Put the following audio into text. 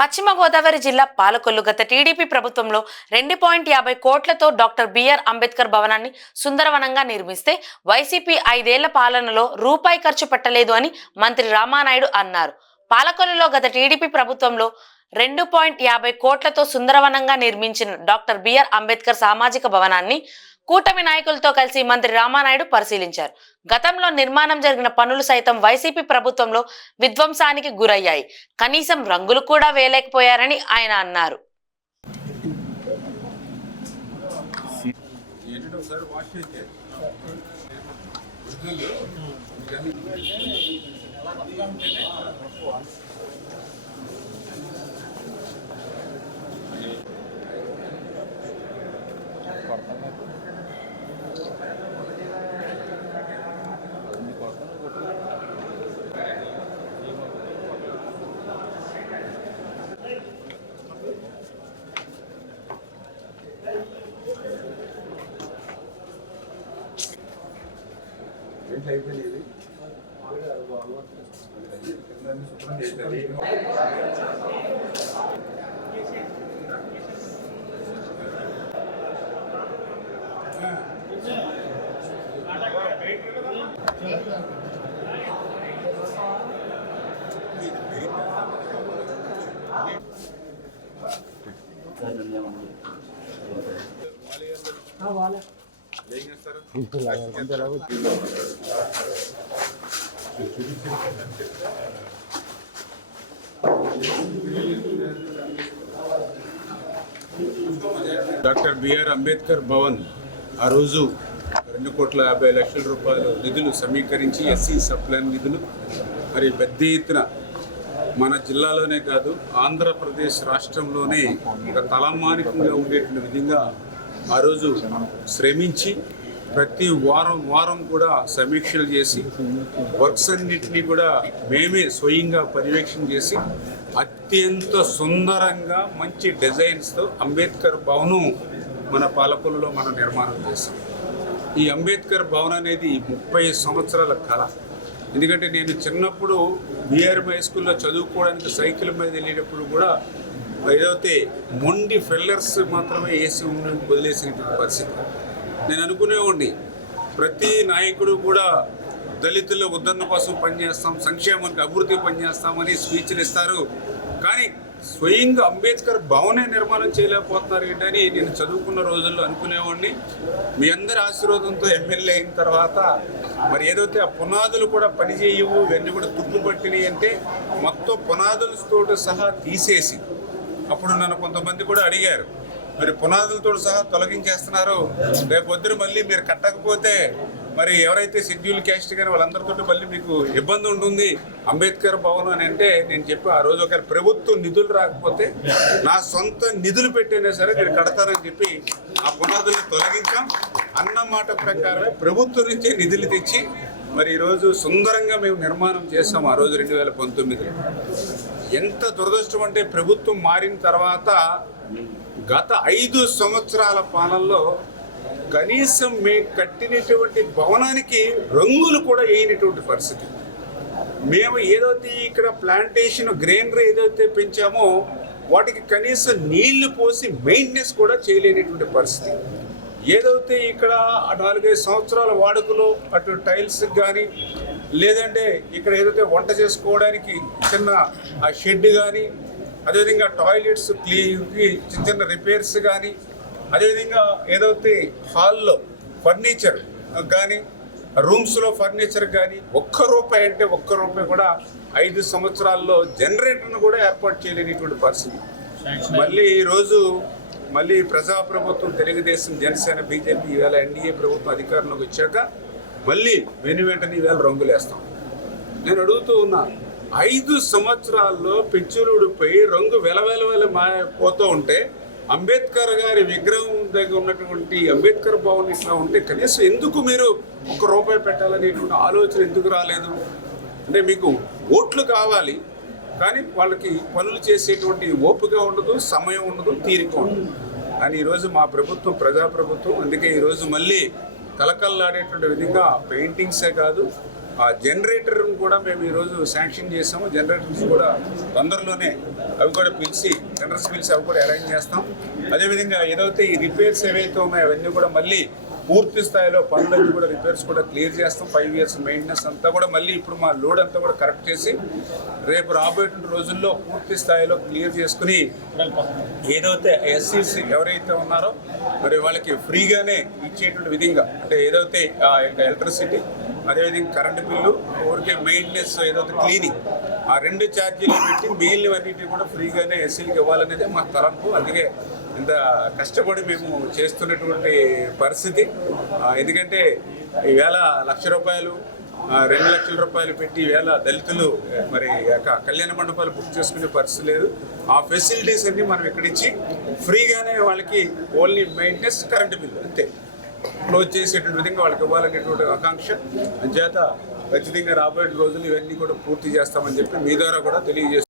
పశ్చిమ గోదావరి జిల్లా పాలకొల్లు గత టీడీపీ ప్రభుత్వంలో 2.50 కోట్లతో డాక్టర్ బిఆర్ అంబేద్కర్ భవనాన్ని సుందరవనంగా నిర్మిస్తే వైసీపీ 5 ఏళ్ల పాలనలో రూపాయి ఖర్చు పెట్టలేదు అని మంత్రి రామానాయుడు అన్నారు. పాలకొల్లులో గత టీడీపీ ప్రభుత్వంలో 2.50 కోట్లతో సుందరవనంగా నిర్మించిన డాక్టర్ బిఆర్ అంబేద్కర్ సామాజిక భవనాన్ని కూటమి నాయకులతో కలిసి మంత్రి రామానాయుడు పరిశీలించారు. గతంలో నిర్మాణం జరిగిన పనులు సైతం వైసీపీ ప్రభుత్వంలో విధ్వంసానికి గురయ్యాయి. కనీసం రంగులు కూడా వేయలేకపోయారని ఆయన అన్నారు. డాక్టర్ బిఆర్ అంబేద్కర్ భవన్ ఆ రోజు 2,50,00,000 రూపాయల నిధులు సమీకరించి ఎస్సీ సప్లైన్ నిధులు మరి పెద్ద ఎత్తున మన జిల్లాలోనే కాదు ఆంధ్రప్రదేశ్ రాష్ట్రంలోనే ఒక తలమానికంగా ఉండేటువంటి విధంగా ఆ రోజు శ్రమించి ప్రతి వారం కూడా సమీక్షలు చేసి వర్క్స్ అన్నింటినీ కూడా మేమే స్వయంగా పర్యవేక్షణ చేసి అత్యంత సుందరంగా మంచి డిజైన్స్తో అంబేద్కర్ భవనం మన పాలకొల్లులో మనం నిర్మాణం చేస్తాం. ఈ అంబేద్కర్ భవన్ అనేది 30 సంవత్సరాల కళ. ఎందుకంటే నేను చిన్నప్పుడు బీఆర్ఎం హై స్కూల్లో చదువుకోవడానికి సైకిల్ మీద వెళ్ళేటప్పుడు కూడా ఏదైతే మొండి ఫెల్లర్స్ మాత్రమే వేసి వదిలేసినటువంటి పరిస్థితి. నేను అనుకునేవాడిని ప్రతి నాయకుడు కూడా దళితుల ఉద్ధరణ కోసం పనిచేస్తాం, సంక్షేమానికి అభివృద్ధి పనిచేస్తామని స్పీచ్లు ఇస్తారు, కానీ స్వయంగా అంబేద్కర్ భవనే నిర్మాణం చేయలేకపోతున్నారు ఏంటని నేను చదువుకున్న రోజుల్లో అనుకునేవాడిని. మీ అందరి ఆశీర్వాదంతో ఎమ్మెల్యే అయిన తర్వాత మరి ఏదైతే ఆ పునాదులు కూడా పనిచేయవు, ఇవన్నీ కూడా తుప్పుపట్టినాయి అంటే మొత్తం పునాదులతో సహా తీసేసి అప్పుడు నన్ను కొంతమంది కూడా అడిగారు, మరి పునాదులతో సహా తొలగించేస్తున్నారు, రేపు పొద్దున మళ్ళీ మీరు కట్టకపోతే మరి ఎవరైతే షెడ్యూల్ క్యాస్ట్ కానీ వాళ్ళందరితో మళ్ళీ మీకు ఇబ్బంది ఉంటుంది అంబేద్కర్ భవన్ అని అంటే నేను చెప్పి ఆ రోజు ఒక ప్రభుత్వం నిధులు రాకపోతే నా సొంత నిధులు పెట్టైనా సరే మీరు కడతారని చెప్పి ఆ పునాదులు తొలగించాం. అన్న మాట ప్రకారమే ప్రభుత్వం నుంచే నిధులు తెచ్చి మరి ఈరోజు సుందరంగా మేము నిర్మాణం చేస్తాం. ఆ రోజు 2019లో ఎంత దురదృష్టం అంటే ప్రభుత్వం మారిన తర్వాత గత 5 సంవత్సరాల పాలనలో కనీసం మేము కట్టినటువంటి భవనానికి రంగులు కూడా వేయనటువంటి పరిస్థితి. మేము ఏదైతే ఇక్కడ ప్లాంటేషన్ గ్రీనరీ ఏదైతే పెంచామో వాటికి కనీసం నీళ్లు పోసి మెయింటెనెన్స్ కూడా చేయలేనటువంటి పరిస్థితి. ఏదైతే ఇక్కడ 4-5 సంవత్సరాల వాడుకలో అటు టైల్స్ కానీ లేదంటే ఇక్కడ ఏదైతే వంట చేసుకోవడానికి చిన్న ఆ షెడ్ కానీ, అదేవిధంగా టాయిలెట్స్ క్లీన్కి చిన్న రిపేర్స్ కానీ, అదేవిధంగా ఏదైతే హాల్లో ఫర్నిచర్ కానీ రూమ్స్లో ఫర్నిచర్ కానీ ₹1 అంటే ₹1 కూడా 5 సంవత్సరాల్లో జనరేటర్ను కూడా ఏర్పాటు చేయలేనిటువంటి పరిస్థితి. మళ్ళీ ఈరోజు మళ్ళీ ప్రజాప్రభుత్వం తెలుగుదేశం, జనసేన, బీజేపీ ఈవేళ ఎన్డీఏ ప్రభుత్వం అధికారంలోకి వచ్చాక మళ్ళీ వెంటనే ఈవేళ రంగులేస్తాం. నేను అడుగుతూ ఉన్నా, 5 సంవత్సరాల్లో పెచ్చులుడిపోయి రంగు వెలవెలవెల పోతూ ఉంటే అంబేద్కర్ గారి విగ్రహం దగ్గర ఉన్నటువంటి అంబేద్కర్ భవన్ ఇట్లా ఉంటే కనీసం ఎందుకు మీరు ₹1 పెట్టాలనేటువంటి ఆలోచన ఎందుకు రాలేదు? అంటే మీకు ఓట్లు కావాలి కానీ వాళ్ళకి పనులు చేసేటువంటి ఓపిక ఉండదు, సమయం ఉండదు, తీరిక ఉండదు. కానీ ఈరోజు మా ప్రభుత్వం ప్రజాప్రభుత్వం, అందుకే ఈరోజు మళ్ళీ కలకల్లాడేటువంటి విధంగా పెయింటింగ్సే కాదు ఆ జనరేటర్ను కూడా మేము ఈరోజు శాంక్షన్ చేసాము. జనరేటర్స్ కూడా తొందరలోనే అవి కూడా పిలిచి టెండర్స్ పిలిచి అవి కూడా అరేంజ్ చేస్తాం. అదేవిధంగా ఏదైతే ఈ రిపేర్స్ ఏవైతే ఉన్నాయో అవన్నీ కూడా మళ్ళీ పూర్తి స్థాయిలో పనులన్నీ కూడా రిపేర్స్ కూడా క్లియర్ చేస్తాం. 5 years మెయింటెనెన్స్ అంతా కూడా మళ్ళీ ఇప్పుడు మా లోడ్ అంతా కూడా కరెక్ట్ చేసి రేపు రాబోయేటువంటి రోజుల్లో పూర్తి స్థాయిలో క్లియర్ చేసుకుని ఏదైతే ఎస్సీస్ ఎవరైతే ఉన్నారో మరి వాళ్ళకి ఫ్రీగానే ఇచ్చేటువంటి విధంగా అంటే ఏదైతే ఎలక్ట్రిసిటీ అదేవిధంగా కరెంటు బిల్లు ఊరికే మెయింటెనెన్స్ ఏదైతే క్లీనింగ్ ఆ 2 ఛార్జీలు పెట్టి మిగిలినవన్నిటిని కూడా ఫ్రీగానే ఎస్సీలకు ఇవ్వాలనేదే మా తలంపు. అందుకే ఇంత కష్టపడి మేము చేస్తున్నటువంటి పరిస్థితి. ఎందుకంటే ఈవేళ ₹1,00,000 2 లక్షల రూపాయలు పెట్టి ఈవేళ దళితులు మరి కళ్యాణ మండపాలు బుక్ చేసుకునే పరిస్థితి లేదు. ఆ ఫెసిలిటీస్ అన్ని మనం ఇక్కడ ఇచ్చి ఫ్రీగానే వాళ్ళకి ఓన్లీ మెయింటెనెన్స్ కరెంటు బిల్లు అంతే క్లోజ్ చేసేటువంటి విధంగా వాళ్ళకి ఇవ్వాలనేటువంటి ఆకాంక్ష. అంచేత ఖచ్చితంగా రాబోయే రోజులు ఇవన్నీ కూడా పూర్తి చేస్తామని చెప్పి మీ ద్వారా కూడా తెలియజేస్తాం.